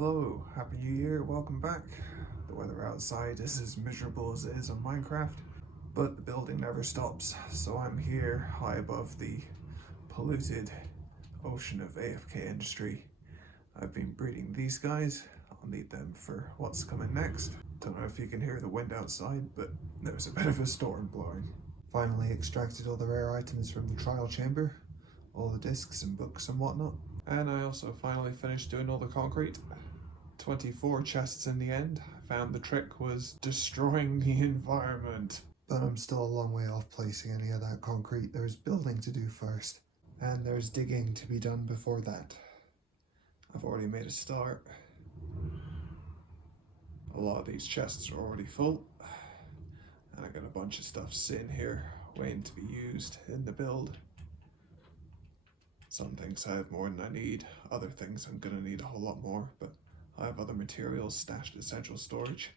Hello, Happy New Year, welcome back. The weather outside is as miserable as it is on Minecraft, but the building never stops, so I'm here high above the polluted ocean of AFK industry. I've been breeding these guys. I'll need them for what's coming next. Don't know if you can hear the wind outside, but there's a bit of a storm blowing. Finally extracted all the rare items from the trial chamber, all the discs and books and whatnot. And I also finally finished doing all the concrete. 24 chests in the end. I found the trick was destroying the environment. But I'm still a long way off placing any of that concrete. There's building to do first, and there's digging to be done before that. I've already made a start. A lot of these chests are already full, and I got a bunch of stuff sitting here waiting to be used in the build. Some things I have more than I need, other things I'm gonna need a whole lot more, but I have other materials stashed at central storage.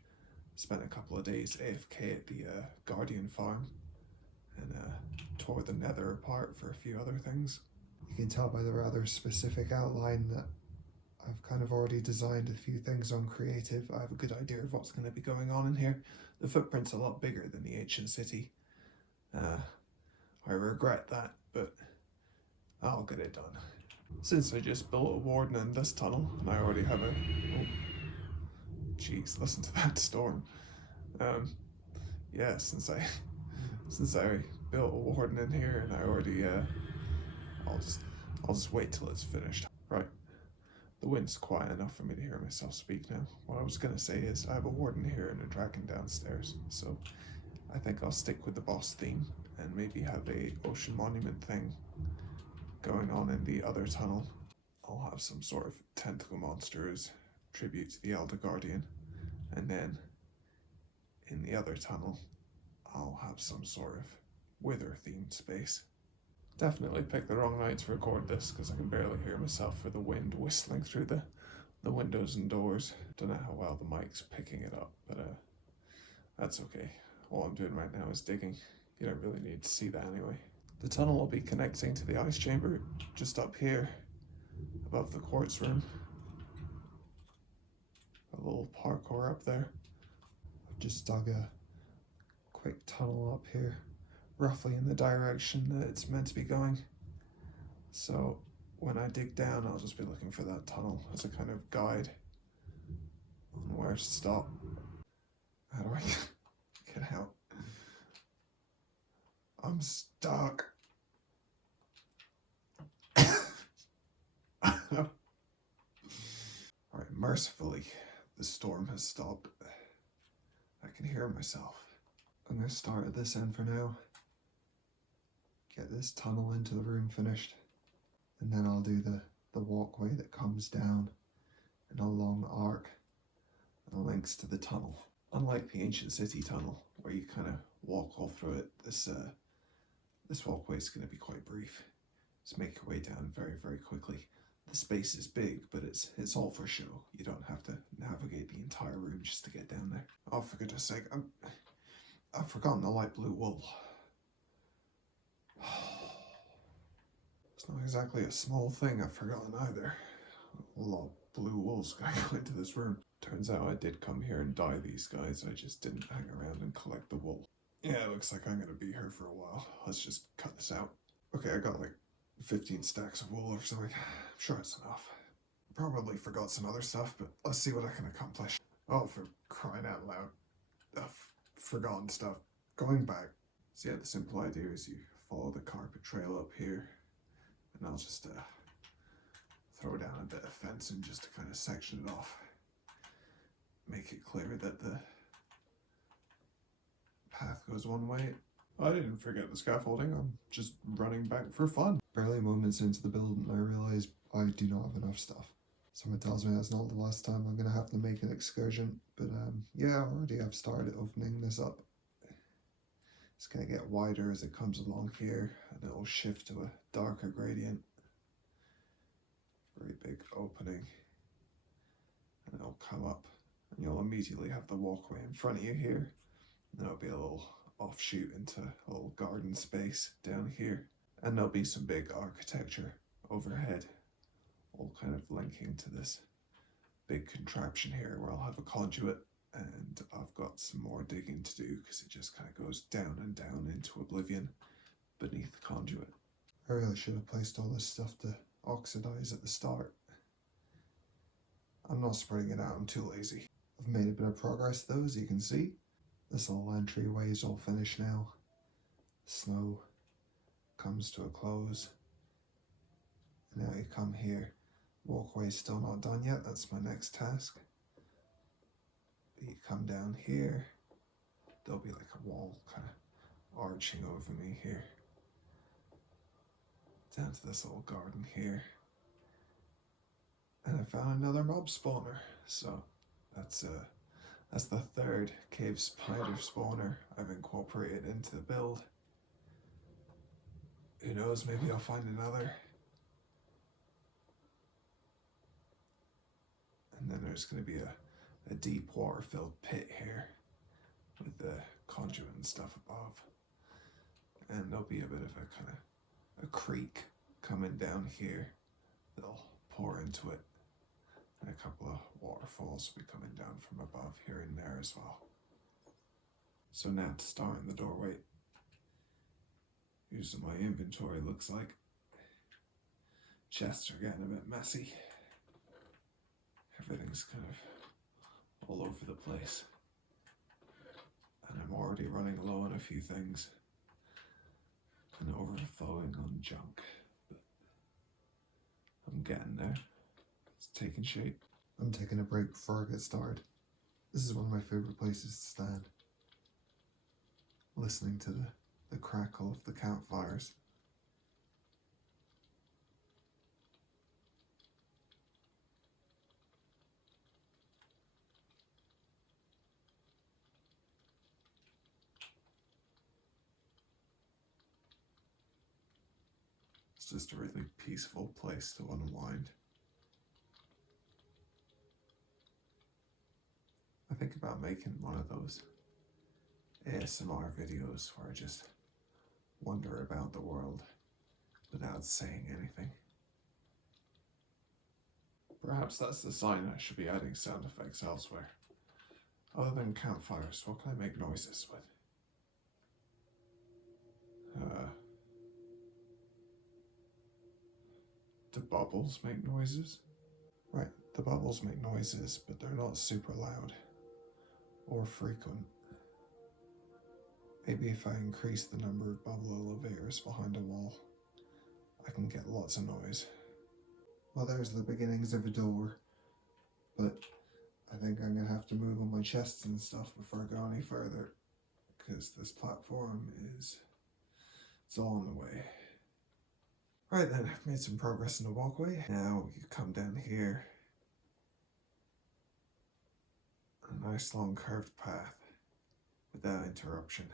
Spent a couple of days AFK at the Guardian farm and tore the nether apart for a few other things. You can tell by the rather specific outline that I've kind of already designed a few things on creative. I have a good idea of what's going to be going on in here. The footprint's a lot bigger than the ancient city. I regret that, but I'll get it done. Since I just built a warden in this tunnel, and I already have a... Oh, jeez, listen to that storm. Yeah, since I built a warden in here, and I already, I'll just wait till it's finished. Right, the wind's quiet enough for me to hear myself speak now. What I was gonna say is, I have a warden here and a dragon downstairs, so I think I'll stick with the boss theme, and maybe have a ocean monument thing going on in the other tunnel. I'll have some sort of tentacle monsters, tribute to the Elder Guardian, and then in the other tunnel, I'll have some sort of wither themed space. Definitely picked the wrong night to record this because I can barely hear myself for the wind whistling through the windows and doors. Don't know how well the mic's picking it up, but that's okay. All I'm doing right now is digging. You don't really need to see that anyway. The tunnel will be connecting to the ice chamber just up here, above the quartz room. A little parkour up there. I've just dug a quick tunnel up here, roughly in the direction that it's meant to be going. So when I dig down, I'll just be looking for that tunnel as a kind of guide on where to stop. How do I get out? I'm stuck. Alright, mercifully, the storm has stopped. I can hear myself. I'm going to start at this end for now. Get this tunnel into the room finished. And then I'll do the walkway that comes down in a long arc and links to the tunnel. Unlike the ancient city tunnel, where you kind of walk all through it, this walkway is going to be quite brief. Just make your way down very, very quickly. The space is big, but it's all for show. You don't have to navigate the entire room just to get down there. Oh, for goodness sake, I've forgotten the light blue wool. It's not exactly a small thing I've forgotten either. A lot of blue wool's going to go into this room. Turns out I did come here and dye these guys. I just didn't hang around and collect the wool. Yeah, it looks like I'm going to be here for a while. Let's just cut this out. Okay, I got like 15 stacks of wool or something. I'm sure it's enough. Probably forgot some other stuff, but let's see what I can accomplish. Oh, for crying out loud. Forgotten stuff. Going back. So yeah, the simple idea is you follow the carpet trail up here, and I'll just throw down a bit of fencing just to kind of section it off. Make it clear that the path goes one way. I didn't forget the scaffolding, I'm just running back for fun. Barely moments into the build and I realise I do not have enough stuff. Someone tells me that's not the last time I'm going to have to make an excursion, but yeah, already I've started opening this up. It's going to get wider as it comes along here, and it'll shift to a darker gradient. Very big opening, and it'll come up, and you'll immediately have the walkway in front of you here, and there'll be a little offshoot into a little garden space down here, and there'll be some big architecture overhead, all kind of linking to this big contraption here where I'll have a conduit, and I've got some more digging to do because it just kind of goes down and down into oblivion beneath the conduit. I really should have placed all this stuff to oxidize at the start. I'm not spreading it out, I'm too lazy. I've made a bit of progress though, as you can see. This little entryway is all finished now. Snow comes to a close. And now you come here. Walkway's still not done yet, that's my next task. You come down here, there'll be like a wall kind of arching over me here. Down to this little garden here. And I found another mob spawner, so that's the third cave spider spawner I've incorporated into the build. Who knows, maybe I'll find another. And then there's going to be a deep water filled pit here with the conduit and stuff above. And there'll be a bit of a kind of a creek coming down here that'll pour into it. And a couple of waterfalls will be coming down from above here and there as well. So now to start in the doorway. Here's what my inventory looks like. Chests are getting a bit messy. Everything's kind of all over the place. And I'm already running low on a few things. And overflowing on junk. But I'm getting there. It's taking shape. I'm taking a break before I get started. This is one of my favorite places to stand. Listening to the crackle of the campfires. It's just a really peaceful place to unwind. I think about making one of those ASMR videos where I just wander about the world without saying anything. Perhaps that's the sign I should be adding sound effects elsewhere. Other than campfires, what can I make noises with? Do bubbles make noises? Right, the bubbles make noises, but they're not super loud or frequent. Maybe if I increase the number of bubble elevators behind a wall, I can get lots of noise. Well, there's the beginnings of a door, but I think I'm gonna have to move on my chests and stuff before I go any further, because this platform it's all in the way. Right then, I've made some progress in the walkway. Now you come down here. A nice long curved path without interruption.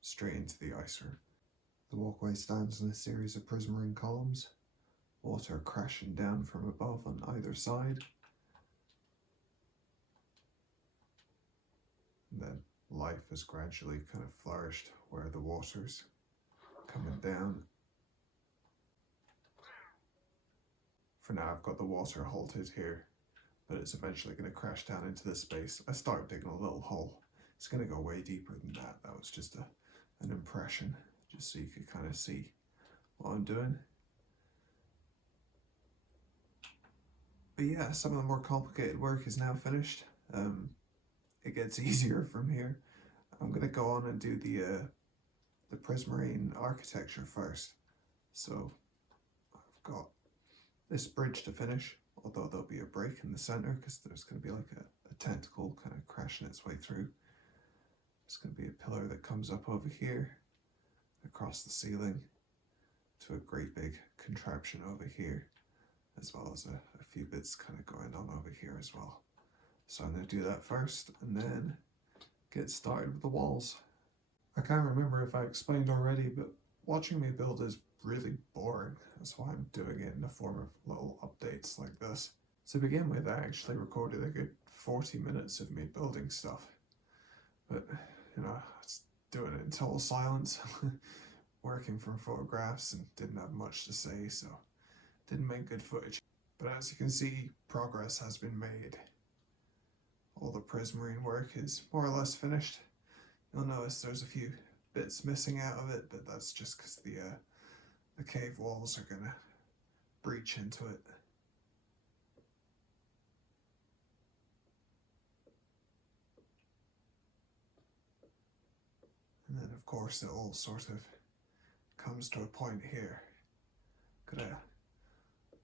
Straight into the ice room. The walkway stands in a series of prismarine columns, water crashing down from above on either side. And then life has gradually kind of flourished where the water's coming down. For now I've got the water halted here, but it's eventually going to crash down into this space. I started digging a little hole. It's going to go way deeper than that. That was just an impression, just so you could kind of see what I'm doing. But yeah, some of the more complicated work is now finished. It gets easier from here. I'm going to go on and do the prismarine architecture first. So I've got this bridge to finish, although there'll be a break in the center because there's going to be like a tentacle kind of crashing its way through. There's going to be a pillar that comes up over here, across the ceiling, to a great big contraption over here, as well as a few bits kind of going on over here as well. So I'm going to do that first, and then get started with the walls. I can't remember if I explained already, but watching me build is really boring. That's why I'm doing it in the form of little updates like this. To begin with, I actually recorded a good 40 minutes of me building stuff. But, you know, I was doing it in total silence, working from photographs and didn't have much to say, so didn't make good footage. But as you can see, progress has been made. All the prismarine work is more or less finished. You'll notice there's a few bits missing out of it, but that's just because the cave walls are going to breach into it. And then of course it all sort of comes to a point here. Got a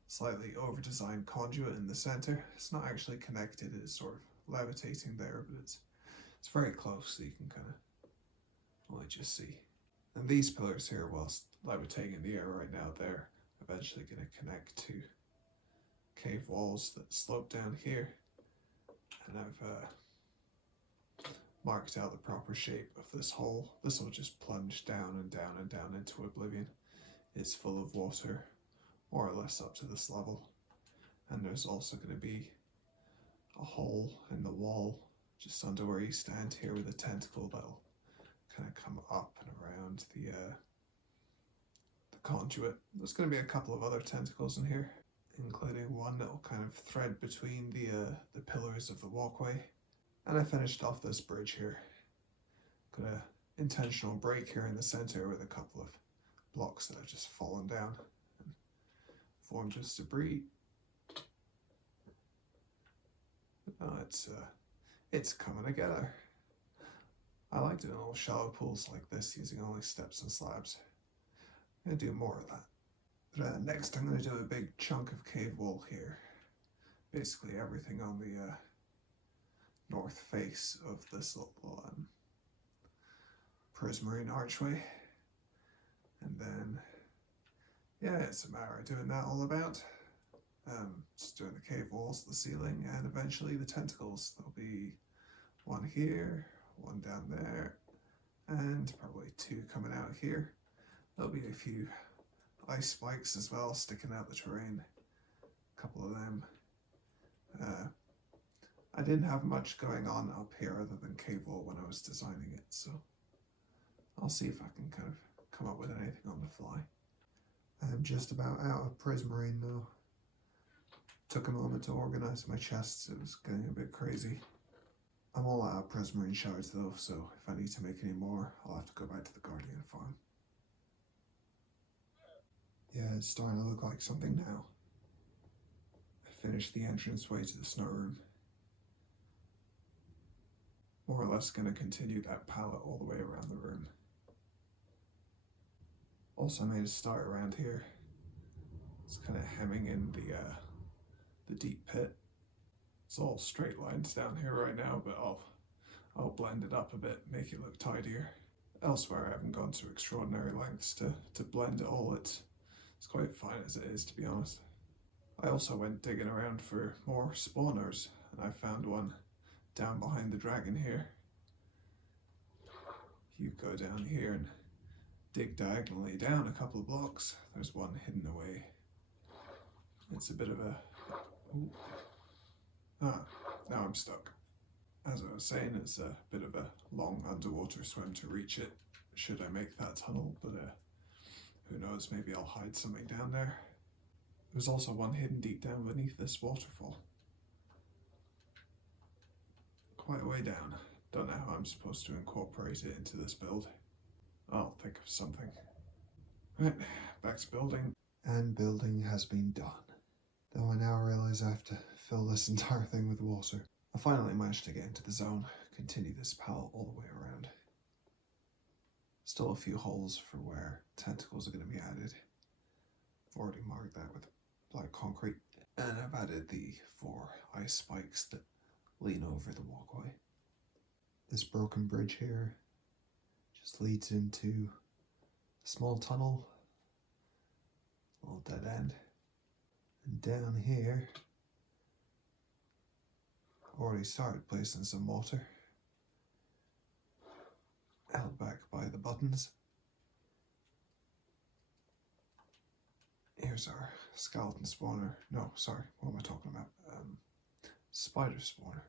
slightly over-designed conduit in the center. It's not actually connected, it's sort of levitating there, but it's very close, so you can kind of only just see. And these pillars here, whilst levitating in the air right now, they're eventually going to connect to cave walls that slope down here. And I've marked out the proper shape of this hole. This will just plunge down and down and down into oblivion. It's full of water, more or less up to this level. And there's also going to be a hole in the wall just under where you stand here with a tentacle that'll kind of come up and around the conduit. There's going to be a couple of other tentacles in here, including one that will kind of thread between the pillars of the walkway. And I finished off this bridge here. Got an intentional break here in the center with a couple of blocks that have just fallen down and formed just debris. It's coming together. I like doing little shallow pools like this using only steps and slabs. I'm going to do more of that. But next I'm going to do a big chunk of cave wall here. Basically everything on the north face of this little prismarine archway. And then, yeah, it's a matter of doing that all about. Just doing the cave walls, the ceiling, and eventually the tentacles. There'll be one here, one down there, and probably two coming out here. There'll be a few ice spikes as well sticking out the terrain, a couple of them. I didn't have much going on up here other than cave wall when I was designing it, so I'll see if I can kind of come up with anything on the fly. I'm just about out of prismarine though. Took a moment to organize my chests, it was getting a bit crazy. I'm all out of prismarine shards though, so if I need to make any more, I'll have to go back to the Guardian farm. Yeah, it's starting to look like something now. I finished the entranceway to the snow room. More or less going to continue that palette all the way around the room. Also made a start around here. It's kind of hemming in the deep pit. It's all straight lines down here right now, but I'll blend it up a bit, make it look tidier. Elsewhere I haven't gone to extraordinary lengths to blend it all. It's quite fine as it is, to be honest. I also went digging around for more spawners, and I found one down behind the dragon here. If you go down here and dig diagonally down a couple of blocks, there's one hidden away. It's a bit of a... Ooh. Ah, now I'm stuck. As I was saying, it's a bit of a long underwater swim to reach it, should I make that tunnel, but who knows, maybe I'll hide something down there. There's also one hidden deep down beneath this waterfall. Quite a way down. Don't know how I'm supposed to incorporate it into this build. I'll think of something. Right, back to building. And building has been done. Though I now realise I have to fill this entire thing with water. I finally managed to get into the zone, continue this palette all the way around. Still a few holes for where tentacles are going to be added. I've already marked that with black concrete. And I've added the 4 ice spikes that lean over the walkway. This broken bridge here just leads into a small tunnel, a little dead end. And down here, I've already started placing some water, held back by the buttons. Here's our skeleton spawner. No, sorry, what am I talking about? Spider spawner.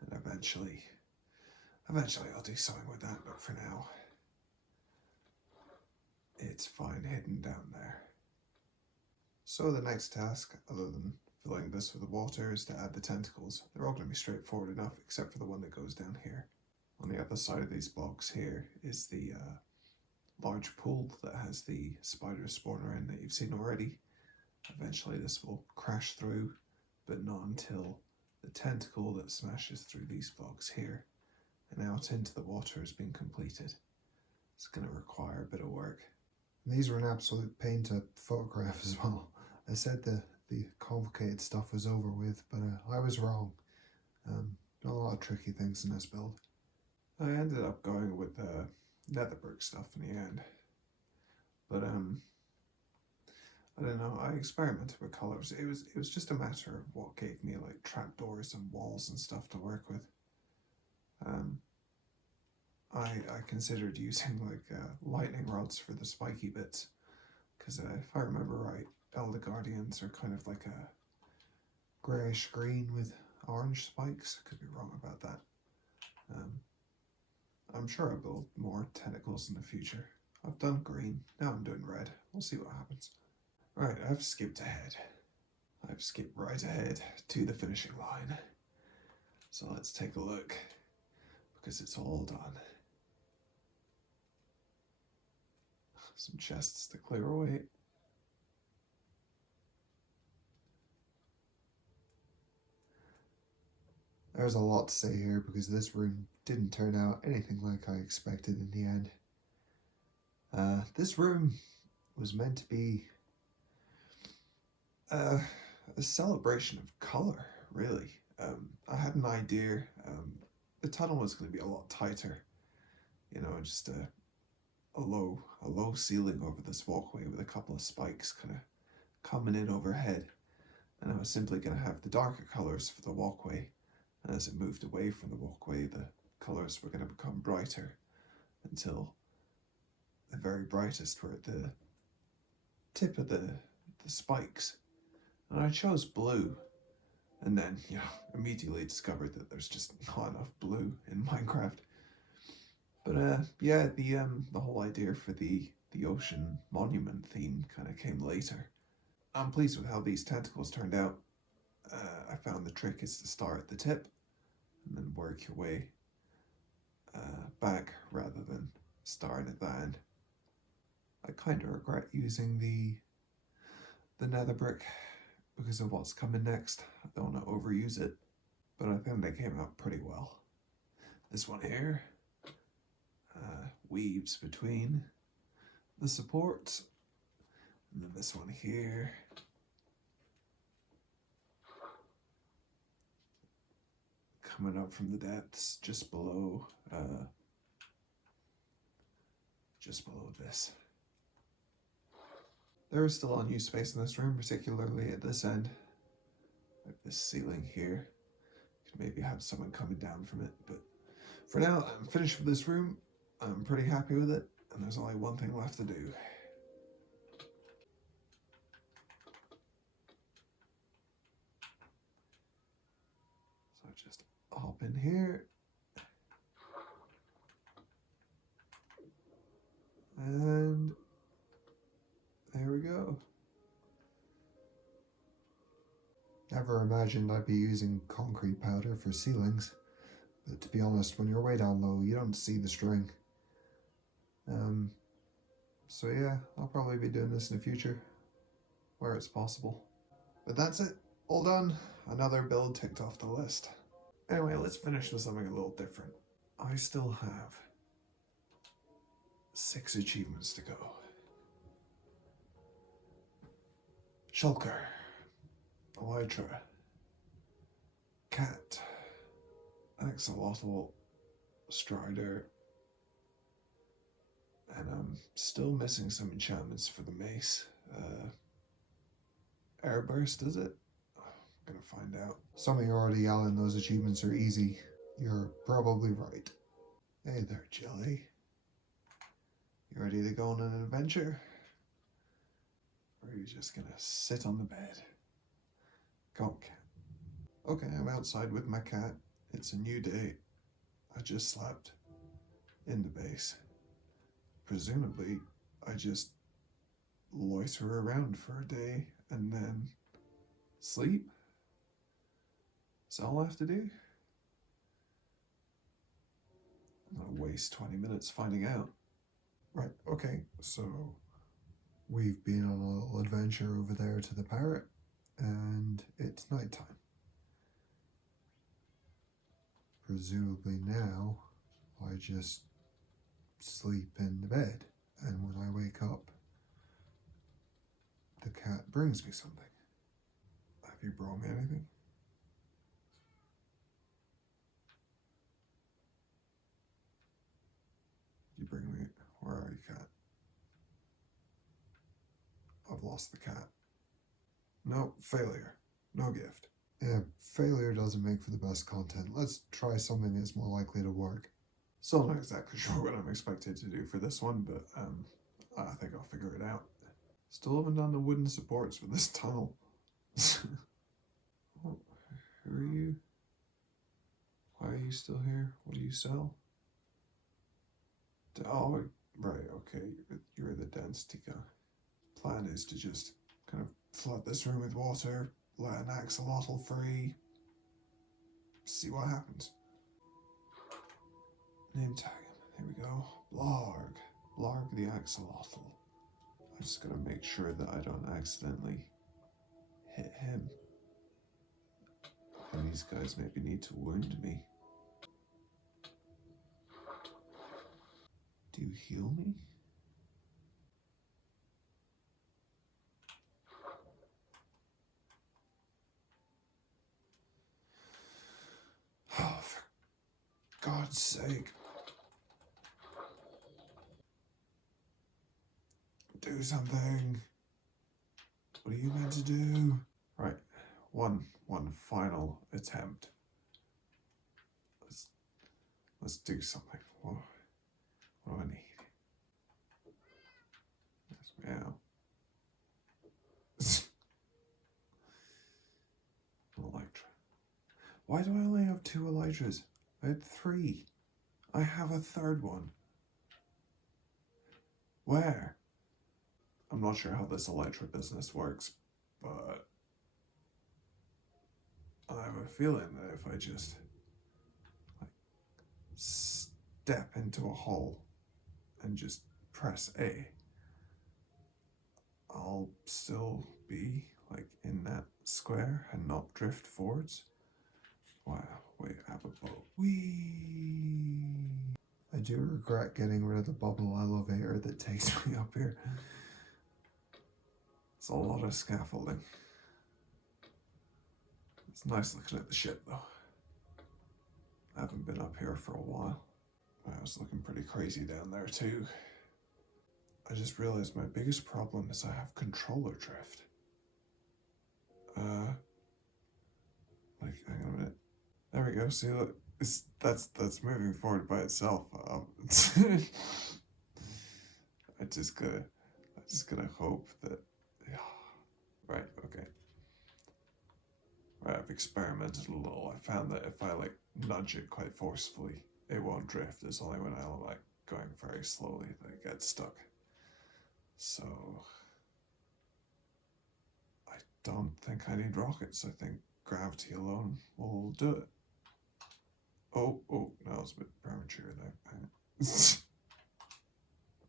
And eventually I'll do something with that, but for now, it's fine hidden down there. So the next task, other than filling this with water, is to add the tentacles. They're all going to be straightforward enough, except for the one that goes down here. On the other side of these blocks here is the large pool that has the spider spawner in that you've seen already. Eventually this will crash through, but not until the tentacle that smashes through these blocks here and out into the water has been completed. It's going to require a bit of work. And these were an absolute pain to photograph as well. I said the complicated stuff was over with, but I was wrong. A lot of tricky things in this build. I ended up going with nether brick stuff in the end, but I don't know. I experimented with colors. It was just a matter of what gave me like trapdoors and walls and stuff to work with. I considered using like lightning rods for the spiky bits, because if I remember right, Elder Guardians are kind of like a Greyish green with orange spikes. Could be wrong about that. I'm sure I'll build more tentacles in the future. I've done green, now I'm doing red. We'll see what happens. Right, I've skipped ahead. I've skipped right ahead to the finishing line. So let's take a look, because it's all done. Some chests to clear away. There's a lot to say here because this room didn't turn out anything like I expected in the end. This room was meant to be a celebration of color, really. I had an idea. The tunnel was going to be a lot tighter. You know, just a low ceiling over this walkway with a couple of spikes kind of coming in overhead. And I was simply going to have the darker colors for the walkway. And as it moved away from the walkway, the colors were going to become brighter until the very brightest were at the tip of the spikes. And I chose blue. And then, you know, immediately discovered that there's just not enough blue in Minecraft. But yeah, the whole idea for the ocean monument theme kind of came later. I'm pleased with how these tentacles turned out. I found the trick is to start at the tip and then work your way back rather than starting at the end. I kind of regret using the nether brick because of what's coming next. I don't want to overuse it, but I think they came out pretty well. This one here weaves between the supports, and then this one here coming up from the depths just below this. There is still unused space in this room, particularly at this end, like this ceiling here. Could maybe have someone coming down from it, but for now I'm finished with this room. I'm pretty happy with it, and there's only one thing left to do. So just hop in here. And there we go. Never imagined I'd be using concrete powder for ceilings, but to be honest, when you're way down low, you don't see the string. So yeah, I'll probably be doing this in the future, where it's possible. But that's it, all done. Another build ticked off the list. Anyway, let's finish with something a little different. I still have 6 achievements to go. Shulker, Elytra, Cat, Axolotl, Strider, and I'm still missing some enchantments for the mace. Airburst, is it? I'm gonna find out. Some of you are already yelling those achievements are easy. You're probably right. Hey there, Jelly. You ready to go on an adventure? Or are you just gonna sit on the bed? Go, cat. Okay, I'm outside with my cat. It's a new day. I just slept in the base. Presumably, I just loiter around for a day and then sleep? Is that all I have to do? I'm gonna waste 20 minutes finding out. Right, okay, so we've been on a little adventure over there to the parrot, and it's nighttime. Presumably now, I just sleep in the bed, and when I wake up, the cat brings me something. Have you brought me anything? You bring me... Where are you, cat? I've lost the cat. No, failure. No gift. Yeah, failure doesn't make for the best content. Let's try something that's more likely to work. Still not exactly sure what I'm expected to do for this one, but I think I'll figure it out. Still haven't done the wooden supports for this tunnel. Oh, who are you? Why are you still here? What do you sell? Oh, right, okay. You're the density guy. Plan is to just kind of flood this room with water, let an axolotl free, see what happens. Name tag him. Here we go. Blarg. Blarg the axolotl. I'm just gonna make sure that I don't accidentally hit him. And these guys maybe need to wound me. Do you heal me? Oh, for God's sake. Do something. What are you meant to do? Right, one final attempt. Let's do something. What do I need? Yes, meow. Elytra. Why do I only have 2 elytras? I had 3. I have a 3rd one. Where? I'm not sure how this elytra business works, but I have a feeling that if I just step into a hole and just press A, I'll still be in that square and not drift forwards. Wow, wait, I have a boat. Whee! I do regret getting rid of the bubble elevator that takes me up here. It's a lot of scaffolding. It's nice looking at the ship though. I haven't been up here for a while. I was looking pretty crazy down there too. I just realized my biggest problem is I have controller drift. Hang on a minute. There we go. See, look, that's moving forward by itself. I just gotta hope that. Yeah. Right. Okay. Right. I've experimented a little. I found that if I nudge it quite forcefully, it won't drift. It's only when I'm going very slowly that it gets stuck. So I don't think I need rockets. I think gravity alone will do it. Oh, no, it's a bit premature there.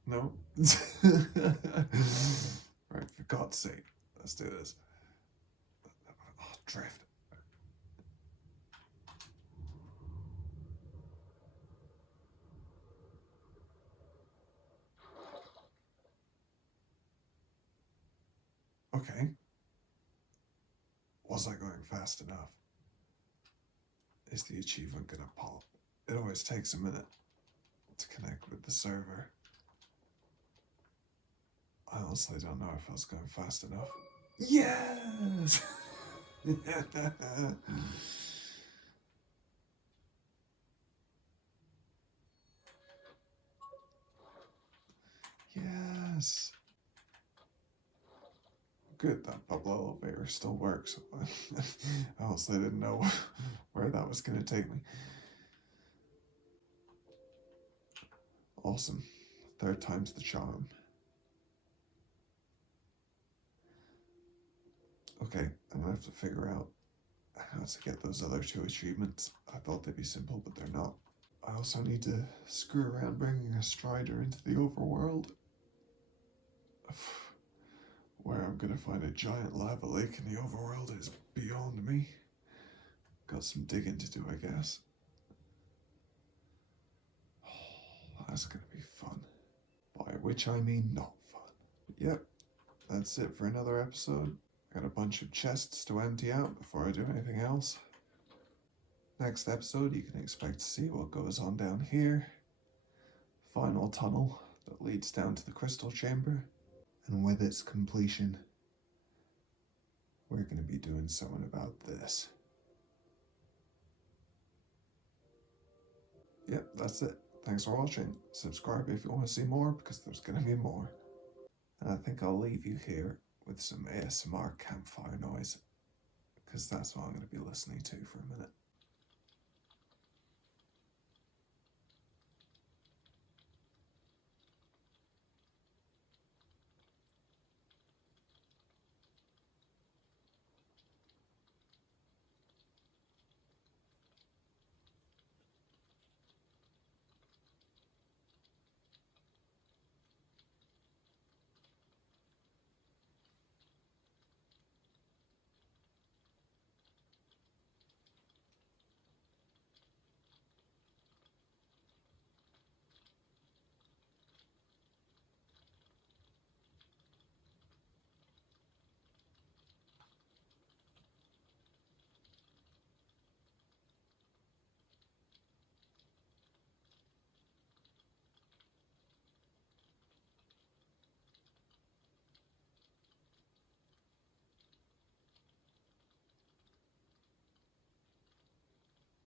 No. Right, for God's sake, let's do this. Oh, drift. Okay. Was I going fast enough? Is the achievement gonna pop? It always takes a minute to connect with the server. I honestly don't know if I was going fast enough. Yes! Yes! Good, that bubble elevator still works. I honestly didn't know where that was going to take me. Awesome. 3rd time's the charm. Okay, I'm gonna have to figure out how to get those other two achievements. I thought they'd be simple, but they're not. I also need to screw around bringing a Strider into the overworld, where I'm gonna find a giant lava lake in the overworld is beyond me. Got some digging to do, I guess. Oh, that's gonna be fun. By which I mean not fun. But yep, that's it for another episode. Got a bunch of chests to empty out before I do anything else. Next episode, you can expect to see what goes on down here. Final tunnel that leads down to the crystal chamber. And with its completion, we're going to be doing something about this. Yep, that's it. Thanks for watching. Subscribe if you want to see more, because there's going to be more. And I think I'll leave you here with some ASMR campfire noise, because that's what I'm going to be listening to for a minute.